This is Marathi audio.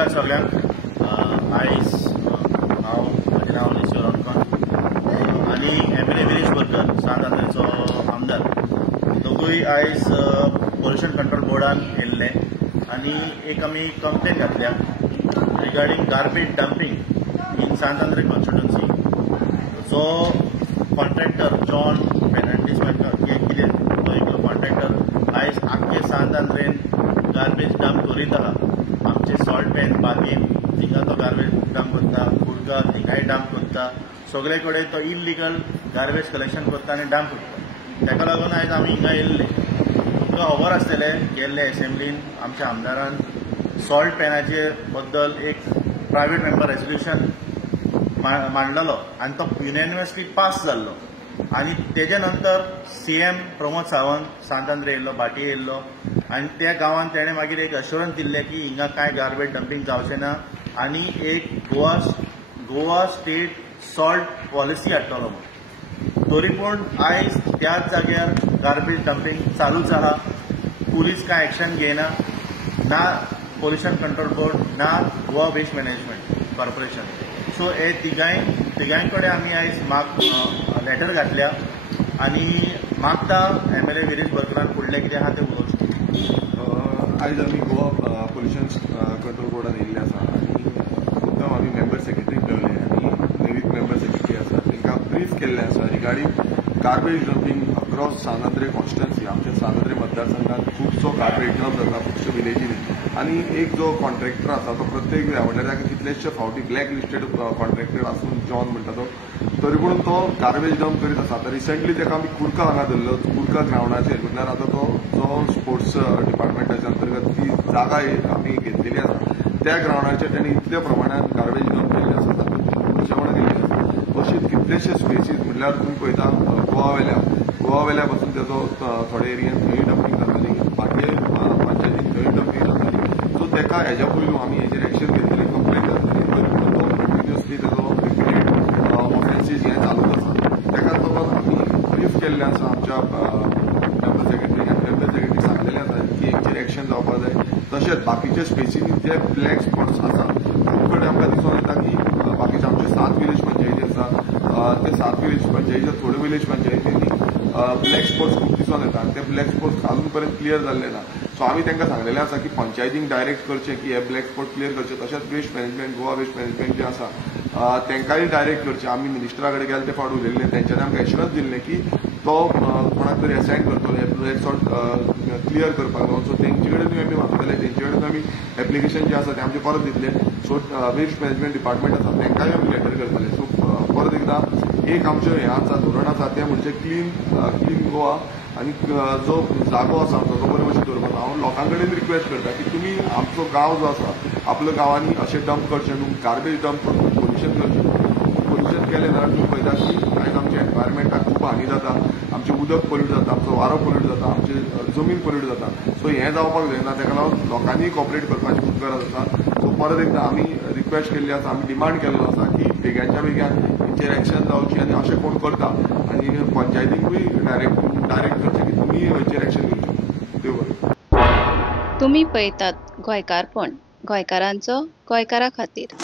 नमस्कार सगळ्यांक। आयज म्हजें नांव निश्चय रामकांत आनी एम.एल.ए. विरेश बोरकर सांत आंद्रेचो आमदार दोगूय आयज पोल्युशन कंट्रोल बोर्डान येयल्ले आनी एक आमी कंप्लेन घातल्या रिगार्डींग गार्बेज डंपिंग इन सांत आंद्रे कॉन्स्टिट्युएन्सी। जो कॉन्ट्रॅक्टर जॉन फेर्नांडीस कितें तो एक कॉन्ट्रॅक्टर आयज आख्खे सांत आंद्रेन गार्बेज डंप करीत आहा। आमचे सॉल्ट पॅन बागेन थिंगा तो गार्बेज डंप करता, कुडका थिंगाय डंप करता, सगळे कडेन तो इल्लिगल गार्बेज कलेक्शन करता आनी डंप करता। ताका लागून आयज आमी हिंगा येयल्ले। तुमकां खबर आसतलें गेल्ले असेंब्लीन आमच्या आमदारान सॉल्ट पॅनाचे बद्दल एक प्रायवेट मेंबर रेजोल्युशन मांडलेलो आनी तो युनॅनिमसली पास जाल्लो आनी तेजे नंतर सीएम प्रमोद सावंत सांत आंद्रे येयल्लो, भाटी येयल्लो आनी त्या गांवांत तेणें मागीर एक अश्युरन्स दिल्लें की हिंगा कांय गार्बेज डंपिंग जावचें ना आनी एक गोवा स्टेट सॉल्ट पॉलिसी हाडटलो म्हणून। तरी पूण आयज त्याच जाग्यार गार्बेज डंपिंग चालूच आहा। पुलीस कांय एक्शन घेयना, ना पोल्युशन कंट्रोल बोर्ड ना Goa waste management corporation. So हे तिगांय कडेन आमी आयज लेटर घातल्या आनी मागता एम.एल.ए. विरेश बोरकरान फुडलें कितें आहा तें उलोवचें। आयज आमी गोवा पोल्युशन कंट्रोल बोर्डान येयल्ले आसा आनी मुद्दाम आमी मेंबर सेक्रेटरीक मेळ्ळे आनी नवीन मेंबर सेक्रेटरी आसा तांकां ब्रीफ केल्लें आसा रिगार्डींग गार्बेज डंपिंग अक्रॉस सांत आंद्रे कॉन्स्टिट्युएन्सी। आमच्या सांत आंद्रे मतदारसंघात खुबसो गार्बेज डंप जाता खुबश्यो विलेजींनी आनी एक जो कॉन्ट्रॅक्टर आसा तो प्रत्येक म्हणजे ताका कितलेशे फावटी ब्लॅक लिस्टेड कॉन्ट्रॅक्टर आसून जॉन म्हणटा तो तरी पूण तो गार्बेज डंप करीत आसा। तर रिसंटली ताका आमी कुडका हांगा धरलो, कुडका ग्रावंडाचेर म्हणल्यार आतां तो जो स्पोर्ट्स डिपार्टमेंटाच्या अंतर्गत ती जागा आमी घेतलेली आसा त्या ग्रावंडाचेर ताणें इतल्या प्रमाणात गार्बेज डंप केल्ले आसा तातूंत केल्ली आसा। अशें कितलेशे स्पेसीस म्हणल्यार तुमी पळयता गोवा वेल्या पासून तेजो थोडे एरियेन थंय डंपिंग जाताली, भाटे पंचायतीन थंय डंपिंग जाताली। सो ताका हेज्या पयलू आमी हेजेर एक्शन घेतली, कंप्लेन घातली, तरी पूण तो कंटिन्युअसली तेजो रिपीटेड ऑफेन्सीस हें चालूच आसा। ताका लागून आमी ब्रीफ केल्लें आसा आमच्या मेंबर सेक्रेटरीक आनी मेंबर सेक्रेटरीक सांगलेलें आसा की हेचेर एक्शन जावपाक जाय। तशेंच बाकीचे स्पेसीनी जे ब्लॅक स्पॉट्स आसा तातूंत कडेन आमकां दिसून येता की बाकीचे आमचे 7 विलेज पंचायती आसा ते 7 विलेज पंचायतीच्या थोड्या विलेज पंचायतींनी ब्लॅक स्पॉट्स खूब दिसून येता आनी ते ब्लॅक स्पॉट्स अजून पर्यंत क्लियर जाल्ले ना। सो आमी तांकां सांगलेलें आसा की पंचायतींक डायरेक्ट करचें की हे ब्लॅक स्पॉट क्लियर करचे। तशेंच waste management Goa waste management जे आसा तांकांय डायरेक्ट करचें। आमी मिनिस्टरा कडेन गेले ते फावट उलयल्ले, तेंच्यांनी आमकां एश्युरन्स दिल्लें की तो कोणाक तरी असायन करतलो हे ब्लॅक स्पॉट क्लियर करपाक लागून। सो तेंचे कडेन आमी मागतले, तेंचे कडेन आमी एप्लिकेशन जे आसा तें आमचे परत दितले। सो वेस्ट मॅनेजमेंट डिपार्टमेंट आसा तांकांय आमी लेटर करतले। सो परत एकदां एक आमचें हें आसा धोरण आसा तें म्हणजे क्लीन गोवा आनी जो जागो आसा आमचो तो बरे भशेन दवरपाक। हांव लोकां कडेन रिक्वेस्ट करता की तुमी आमचो गांव जो आसा आपल्या गांवांनी अशें डंप करचें न्हू, गार्बेज डंप करून पोल्युशन करचें न्हू। पोल्युशन केलें जाल्यार तुमी पळयता की आयज आमच्या एनवायरमेंटाक खूब हानी जाता, आमचें उदक पोल्यूट जाता, आमचो वारो पोल्यूट जाता, आमची जमीन पोल्यूट जाता। सो हें जावपाक जायना, ताका लागून लोकांनी कॉपरेट करपाची खूब गरज आसा। सो परत एकदां आमी रिक्वेस्ट केल्ली आसा, आमी डिमांड केल्लो आसा की बेग्याच्या बेग्यान हेचेर एक्शन जावची आनी अशें कोण करता आनी पंचायतींकूय डायरेक्ट करचें की तुमी हेचेर एक्शन घेवचें। देव बरें। तुम्ही पळयतात गोंयकारपण, गोंयकारांचो गोंयकारा खातीर।